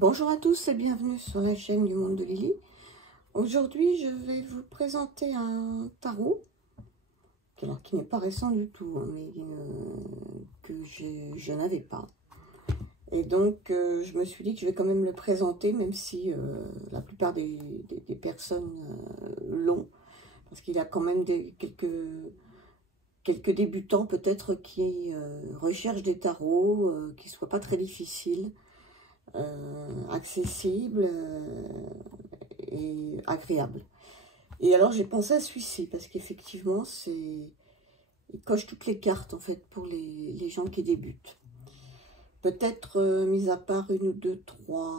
Bonjour à tous et bienvenue sur la chaîne du Monde de Lily. Aujourd'hui, je vais vous présenter un tarot, alors qui n'est pas récent du tout, hein, mais que je n'avais pas. Et donc, je me suis dit que je vais quand même le présenter, même si la plupart des personnes l'ont, parce qu'il y a quand même quelques débutants peut-être qui recherchent des tarots qui ne soient pas très difficiles, accessibles et agréables. Et alors j'ai pensé à celui-ci parce qu'effectivement il coche toutes les cartes en fait pour les gens qui débutent. Peut-être mis à part une ou deux, trois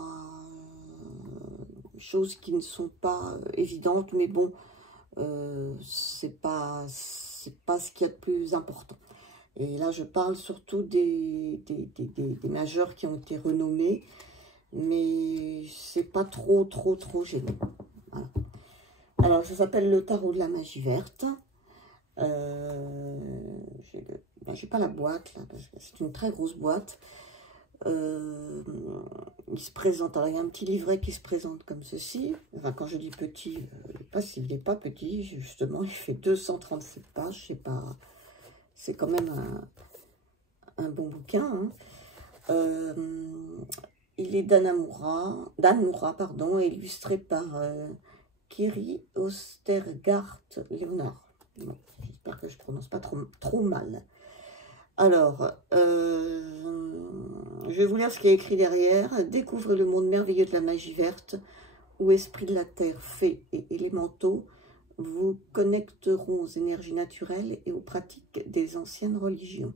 choses qui ne sont pas évidentes, mais bon, c'est pas ce qu'il y a de plus important. Et là, je parle surtout des majeurs qui ont été renommés, mais c'est pas trop gênant. Voilà. Alors, ça s'appelle le tarot de la magie verte. J'ai pas la boîte, là, parce que c'est une très grosse boîte. Il se présente, alors il y a un petit livret qui se présente comme ceci. Enfin, quand je dis petit, il n'est pas petit, justement, il fait 237 pages, c'est pas... C'est quand même un bon bouquin. Hein. Il est d'Anne Moura, illustré par Kiri Ostergaard Léonard. Bon, j'espère que je ne prononce pas trop mal. Alors, je vais vous lire ce qui est écrit derrière. Découvrez le monde merveilleux de la magie verte, où esprits de la terre, fées et élémentaux vous connecteront aux énergies naturelles et aux pratiques des anciennes religions.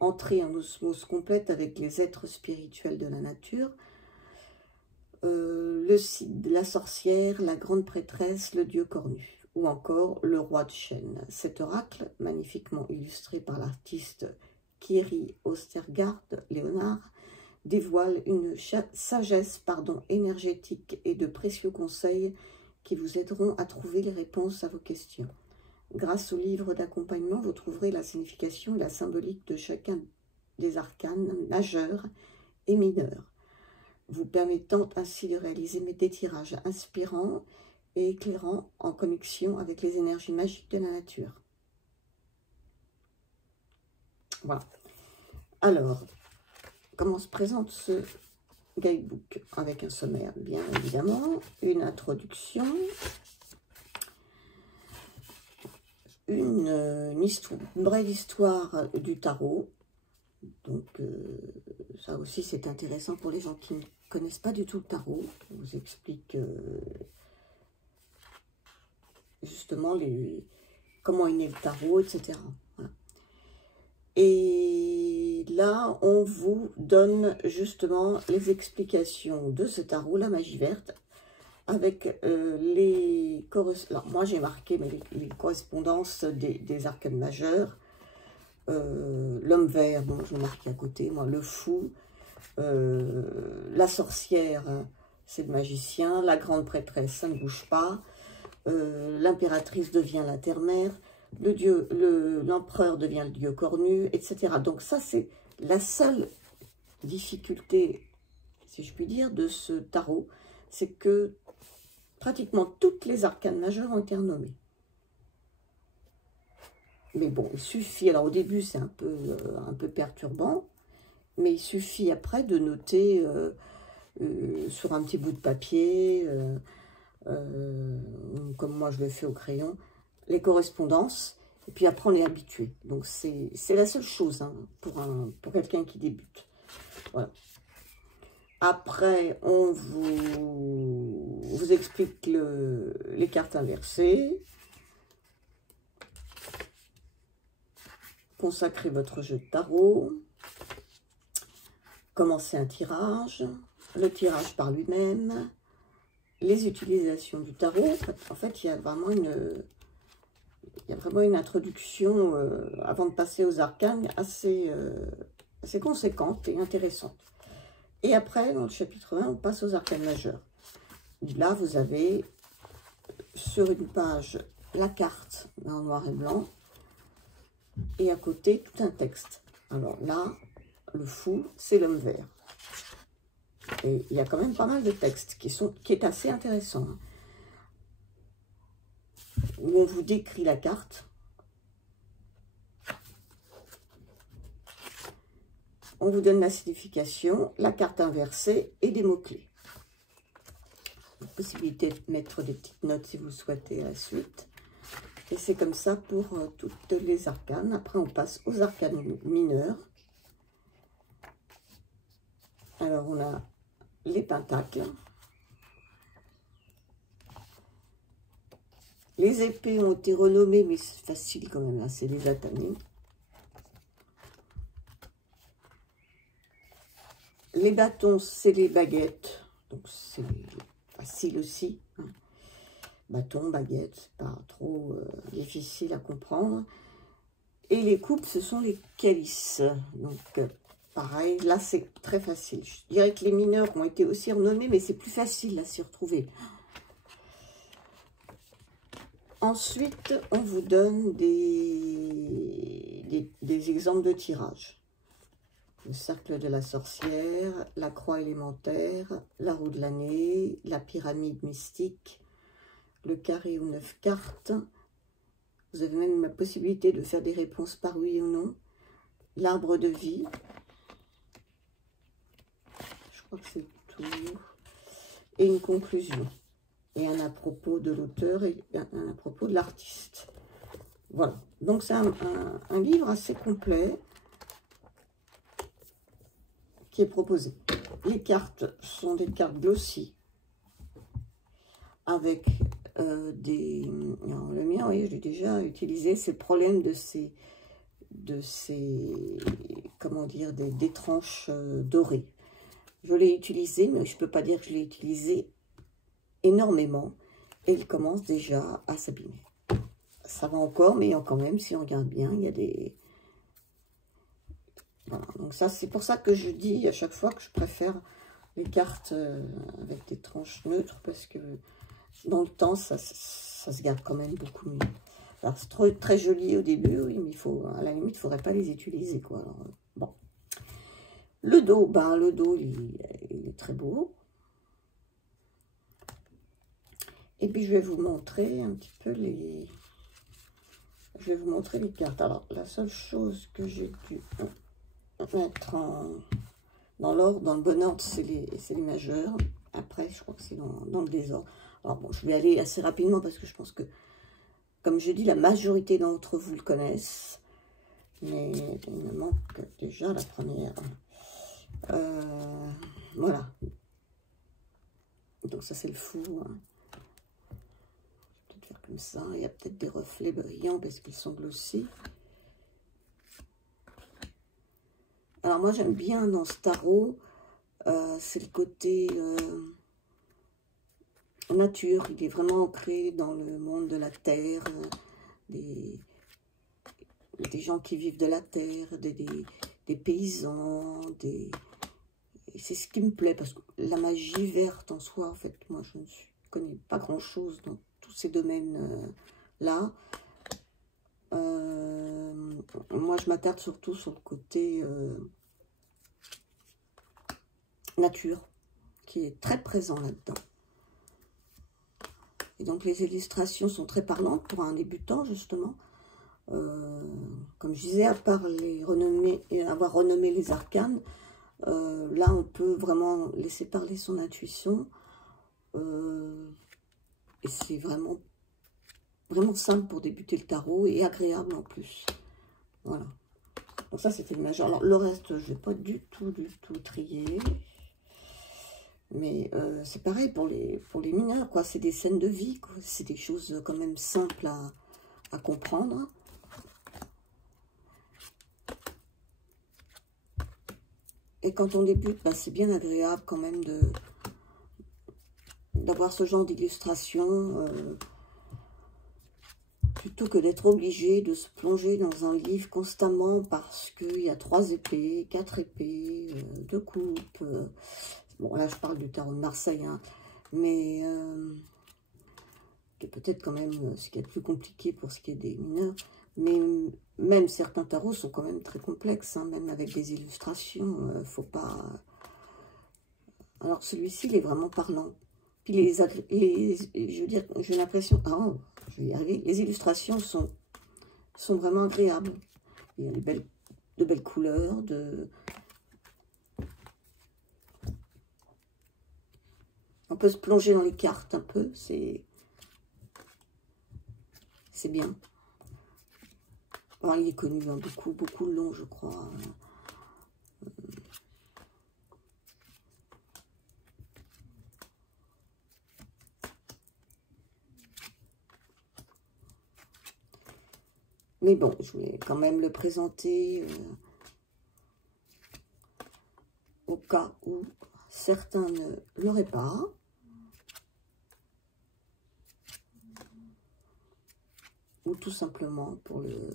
Entrez en osmose complète avec les êtres spirituels de la nature, le Cid, la sorcière, la grande prêtresse, le dieu cornu, ou encore le roi de chêne. Cet oracle, magnifiquement illustré par l'artiste Kiri Ostergaard Léonard, dévoile une sagesse énergétique et de précieux conseils qui vous aideront à trouver les réponses à vos questions. Grâce au livre d'accompagnement, vous trouverez la signification et la symbolique de chacun des arcanes majeurs et mineurs, vous permettant ainsi de réaliser des tirages inspirants et éclairants en connexion avec les énergies magiques de la nature. Voilà. Alors, comment se présente ce guidebook? Avec un sommaire, bien évidemment, une introduction, une brève histoire du tarot. Donc, ça aussi, c'est intéressant pour les gens qui ne connaissent pas du tout le tarot. On vous explique justement comment est né le tarot, etc. Voilà. Et là, on vous donne justement les explications de ce tarot, la magie verte, avec les correspondances. Alors, moi, j'ai marqué les correspondances des arcanes majeurs. L'homme vert, bon, je marque à côté, moi, le fou, la sorcière, c'est le magicien, la grande prêtresse, ça ne bouge pas, l'impératrice devient la terre-mère, l'empereur devient le dieu cornu, etc. Donc ça, c'est la seule difficulté, si je puis dire, de ce tarot, c'est que pratiquement toutes les arcanes majeures ont été renommées. Mais bon, il suffit, alors au début c'est un peu perturbant, mais il suffit après de noter sur un petit bout de papier, comme moi je le fais au crayon, les correspondances, et puis après on est habitué. Donc c'est la seule chose hein, pour quelqu'un qui débute. Voilà. Après, on vous explique les cartes inversées. Consacrez votre jeu de tarot, commencez un tirage, le tirage par lui-même, les utilisations du tarot. En fait, il y a vraiment une introduction avant de passer aux arcanes assez conséquente et intéressante. Et après, dans le chapitre 1, on passe aux arcanes majeures. Là, vous avez sur une page la carte en noir et blanc, et à côté, tout un texte. Alors là, le fou, c'est l'homme vert. Et il y a quand même pas mal de textes qui est assez intéressant. Hein, où on vous décrit la carte. On vous donne la signification, la carte inversée et des mots-clés. Possibilité de mettre des petites notes si vous le souhaitez à la suite. Et c'est comme ça pour toutes les arcanes. Après, on passe aux arcanes mineurs. Alors, on a les pentacles. Les épées ont été renommées, mais c'est facile quand même, hein, c'est les atanés. Les bâtons, c'est les baguettes. Donc, c'est facile aussi. Hein. Bâton, baguette, c'est pas trop difficile à comprendre. Et les coupes, ce sont les calices. Donc, pareil, là, c'est très facile. Je dirais que les mineurs ont été aussi renommés, mais c'est plus facile à s'y retrouver. Ensuite, on vous donne des exemples de tirage. Le cercle de la sorcière, la croix élémentaire, la roue de l'année, la pyramide mystique, le carré aux 9 cartes. Vous avez même la possibilité de faire des réponses par oui ou non. L'arbre de vie. Je crois que c'est tout. Et une conclusion. Et un à propos de l'auteur et un à propos de l'artiste. Voilà. Donc c'est un livre assez complet qui est proposé. Les cartes sont des cartes glossy avec des... Alors, le mien, oui, je l'ai déjà utilisé. C'est le problème de ces comment dire, des tranches dorées. Je l'ai utilisé, mais je ne peux pas dire que je l'ai utilisé énormément. Et il commence déjà à s'abîmer. Ça va encore, mais quand même, si on regarde bien, il y a des... Voilà, donc ça, c'est pour ça que je dis à chaque fois que je préfère les cartes avec des tranches neutres, parce que dans le temps, ça se garde quand même beaucoup mieux. Alors, c'est très joli au début, oui, mais il faut, à la limite, il ne faudrait pas les utiliser, quoi. Alors, bon. Le dos, ben, le dos, il est très beau. Et puis, je vais vous montrer un petit peu les... Je vais vous montrer les cartes. Alors, la seule chose que j'ai dû mettre dans l'ordre, dans le bon ordre, c'est les majeurs. Après, je crois que c'est dans le désordre. Alors, bon, je vais aller assez rapidement parce que je pense que, comme je dis, la majorité d'entre vous le connaissent. Mais il me manque déjà la première. Voilà. Donc, ça, c'est le fou. Hein. Je vais peut-être faire comme ça. Il y a peut-être des reflets brillants parce qu'ils sont glossés. Alors, moi, j'aime bien dans ce tarot, c'est le côté nature. Il est vraiment ancré dans le monde de la terre, des gens qui vivent de la terre, des paysans, c'est ce qui me plaît, parce que la magie verte en soi, en fait, moi, je ne connais pas grand-chose dans tous ces domaines-là. Moi, je m'attarde surtout sur le côté nature, qui est très présent là-dedans. Et donc, les illustrations sont très parlantes pour un débutant, justement. Comme je disais, à part avoir renommé les arcanes, là, on peut vraiment laisser parler son intuition. Et c'est vraiment simple pour débuter le tarot et agréable en plus. Voilà. Donc ça, c'était le majeur. Alors, le reste, je ne vais pas du tout trier. Mais c'est pareil pour les mineurs, quoi. C'est des scènes de vie, quoi. C'est des choses quand même simples à comprendre. Et quand on débute, bah, c'est bien agréable quand même d'avoir ce genre d'illustration, plutôt que d'être obligé de se plonger dans un livre constamment parce qu'il y a 3 épées, 4 épées, 2 coupes. Bon, là, je parle du tarot de Marseille, hein, mais qui est peut-être quand même ce qui est le plus compliqué pour ce qui est des mineurs. Mais même certains tarots sont quand même très complexes, hein, même avec des illustrations. Faut pas Alors celui-ci, il est vraiment parlant. Puis je veux dire, j'ai l'impression, je vais y arriver, les illustrations sont vraiment agréables. Il y a de belles couleurs, on peut se plonger dans les cartes un peu, c'est bien. Alors, il est connu, hein, beaucoup long, je crois. Mais bon, je voulais quand même le présenter au cas où certains ne l'auraient pas. Ou tout simplement pour le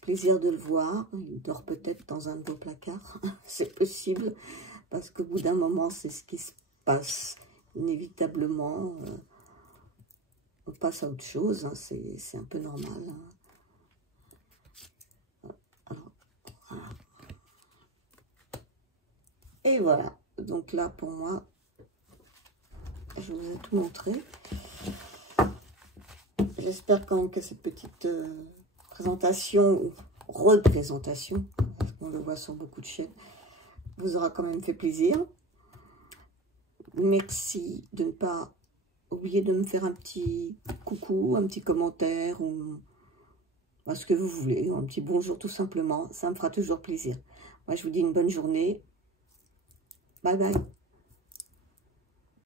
plaisir de le voir. Il dort peut-être dans un de vos placards. C'est possible, parce qu'au bout d'un moment, c'est ce qui se passe. Inévitablement, on passe à autre chose. Hein. C'est un peu normal. Hein. Alors, voilà. Et voilà. Donc là, pour moi, je vous ai tout montré. J'espère quand même que cette petite présentation, ou représentation, parce qu'on le voit sur beaucoup de chaînes, vous aura quand même fait plaisir. Merci de ne pas oublier de me faire un petit coucou, un petit commentaire, ou ce que vous voulez, un petit bonjour tout simplement. Ça me fera toujours plaisir. Moi, je vous dis une bonne journée. Bye bye.